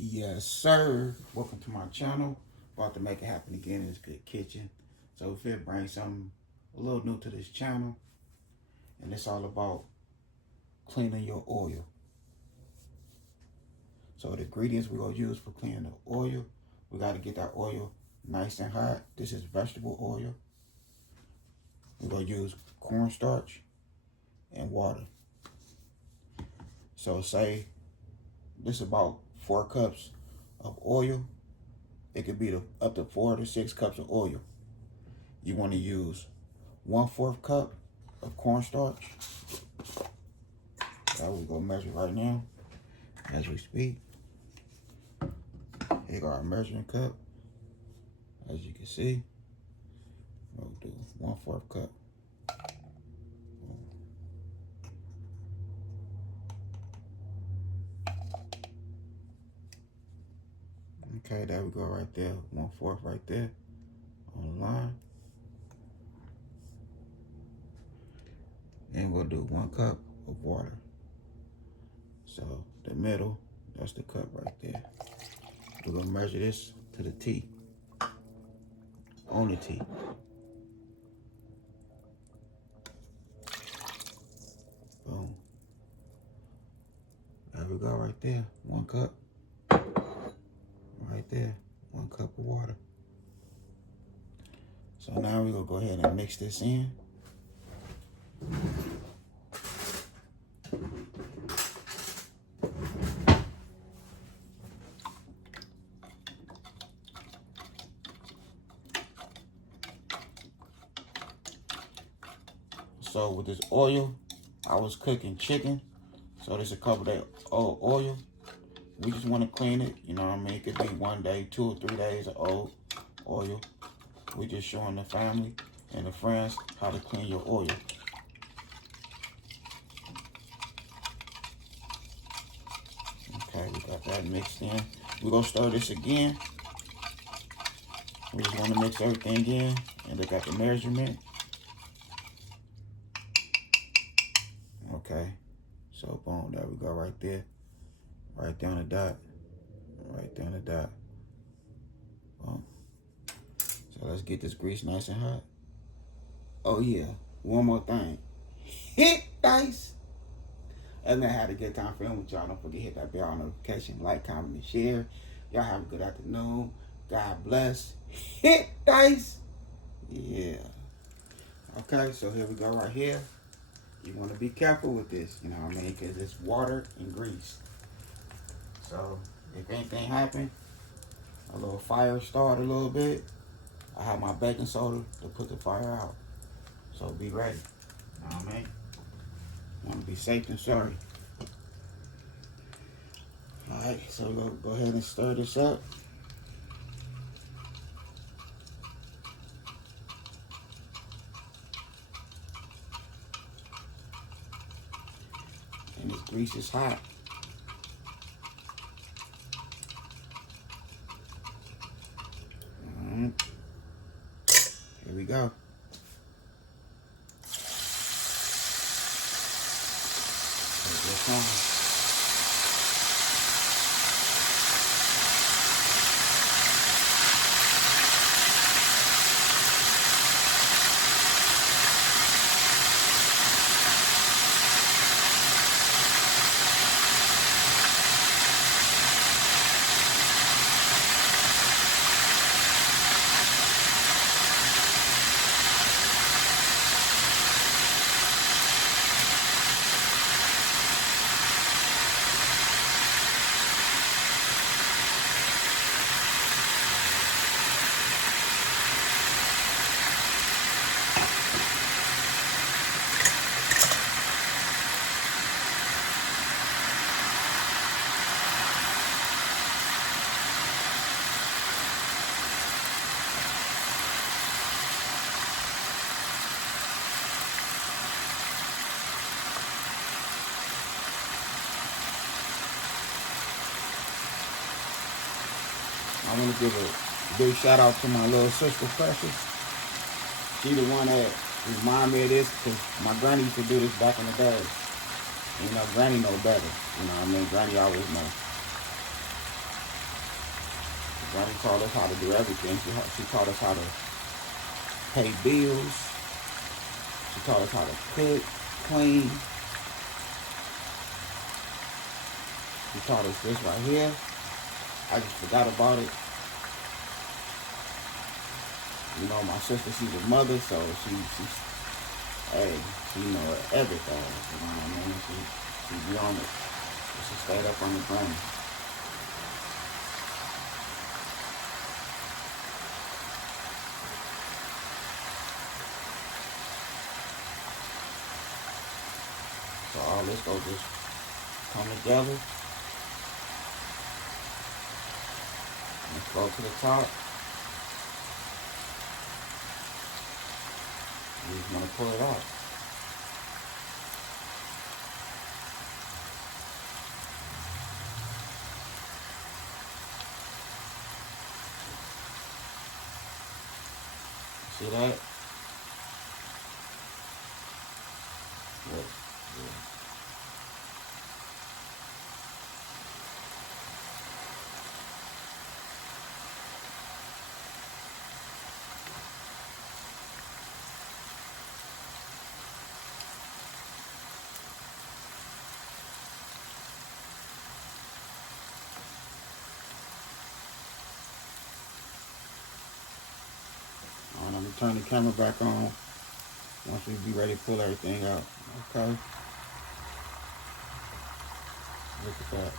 Yes, sir. Welcome to my channel. About to make it happen again in this good kitchen. So if it brings something a little new to this channel, and it's all about cleaning your oil. So the ingredients we're gonna use for cleaning the oil, we gotta get that oil nice and hot. This is vegetable oil. We're gonna use cornstarch and water. So say this is about 4 cups of oil. It could be up to 4 to 6 cups of oil. You want to use 1/4 cup of cornstarch. That we're gonna measure right now as we speak. Here go our measuring cup. As you can see, we'll do 1/4 cup. Okay, there we go right there. 1/4 right there on the line. And we'll do 1 cup of water. So the middle, that's the cup right there. We're gonna measure this to the T. On the T. Boom. There we go right there. 1 cup. Right there. 1 cup of water. So now we're gonna go ahead and mix this in. So with this oil, I was cooking chicken. So this is a couple days old oil. We just want to clean it, you know what I mean? It could be 1 day, 2 or 3 days of old oil. We just showing the family and the friends how to clean your oil. Okay, we got that mixed in. We're gonna stir this again. We just want to mix everything in, and look at the measurement. Okay, so boom, there we go right there. Right there on the dot. Right there on the dot. Boom. So let's get this grease nice and hot. Oh yeah, one more thing. Hit dice. And I had a good time filming with y'all. Don't forget to hit that bell notification, like, comment, and share. Y'all have a good afternoon. God bless. Hit dice. Yeah. Okay, so here we go right here. You want to be careful with this, you know what I mean? Because it's water and grease. So if anything happen, a little fire start a little bit, I have my baking soda to put the fire out. So be ready. You know what I mean? Want to be safe than sorry. Alright, so we'll go ahead and stir this up. And this grease is hot. Here we go. Take this on. I want to give a big shout out to my little sister, Precious. She the one that reminded me of this, because my granny used to do this back in the day. And, you know, granny know better. You know what I mean? Granny always know. Granny taught us how to do everything. She taught us how to pay bills. She taught us how to cook, clean. She taught us this right here. I just forgot about it. You know, my sister, she's a mother, so she know everything. You know what I mean? She be on it. She stayed up on the ground. So all this go just come together. Let's go to the top. You just want to pull it out. See that? Look. Yeah. I'm gonna turn the camera back on once we be ready to pull everything out. Okay. Look at that.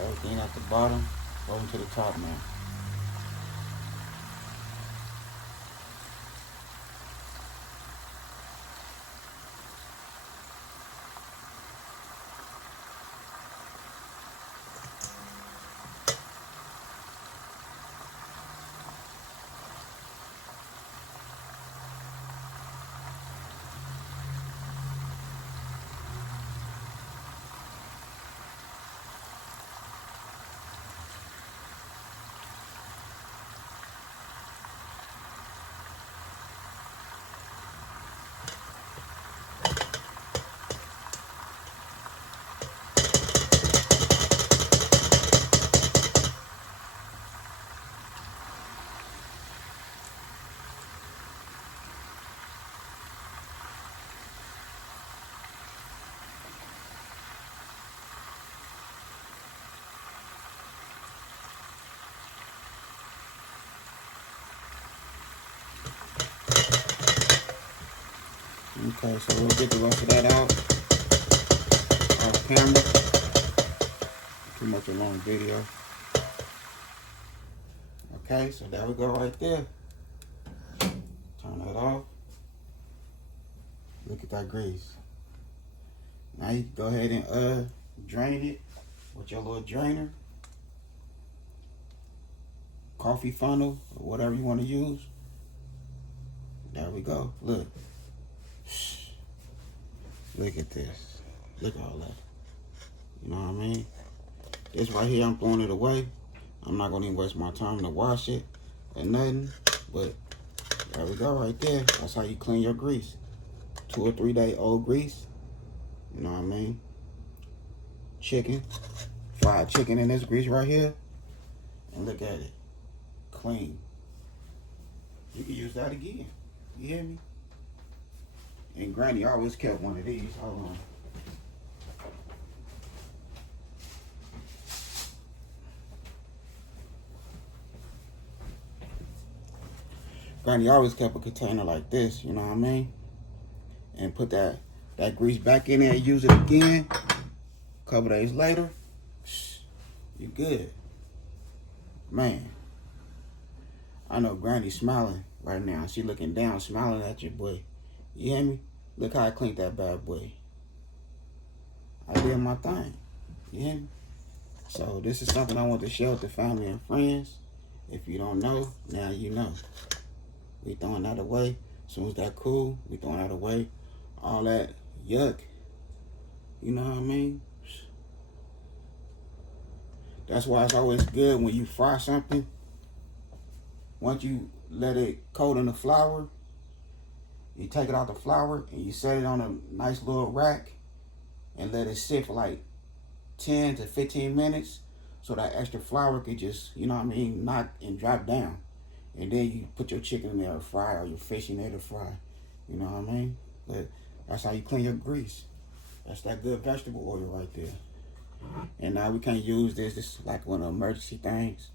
Everything at the bottom going to the top now. Okay, so we'll get the rest of that out off camera. Too much a long video. Okay, so there we go right there. Turn that off. Look at that grease. Now you can go ahead and drain it with your little drainer, coffee funnel, or whatever you want to use. There we go. Look. Look at this. Look at all that. You know what I mean? This right here, I'm throwing it away. I'm not going to even waste my time to wash it or nothing. But there we go right there. That's how you clean your grease. 2 or 3 day old grease. You know what I mean? Chicken. Fried chicken in this grease right here. And look at it. Clean. You can use that again. You hear me? And Granny always kept one of these. Hold on. Granny always kept a container like this, you know what I mean? And put that grease back in there and use it again. A couple days later, you good. Man, I know Granny's smiling right now. She looking down, smiling at you, boy. You hear me? Look how I cleaned that bad boy. I did my thing. You hear me? So this is something I want to share with the family and friends. If you don't know, now you know. We throwing that away. As soon as that cool, we throwing that away. All that yuck. You know what I mean? That's why it's always good when you fry something. Once you let it coat in the flour, you take it out the flour and you set it on a nice little rack and let it sit for like 10 to 15 minutes so that extra flour could just, you know what I mean, knock and drop down. And then you put your chicken in there to fry, or your fish in there to fry. You know what I mean? But that's how you clean your grease. That's that good vegetable oil right there. And now we can't use this. This is like one of the emergency things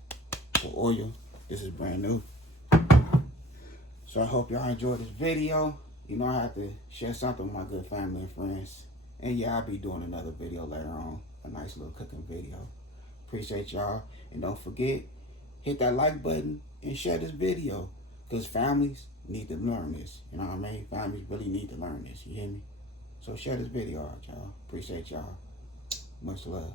for oil. This is brand new. So I hope y'all enjoyed this video. You know, I have to share something with my good family and friends. And yeah, I'll be doing another video later on. A nice little cooking video. Appreciate y'all. And don't forget, hit that like button and share this video. Because families need to learn this. You know what I mean? Families really need to learn this. You hear me? So share this video out, y'all. Appreciate y'all. Much love.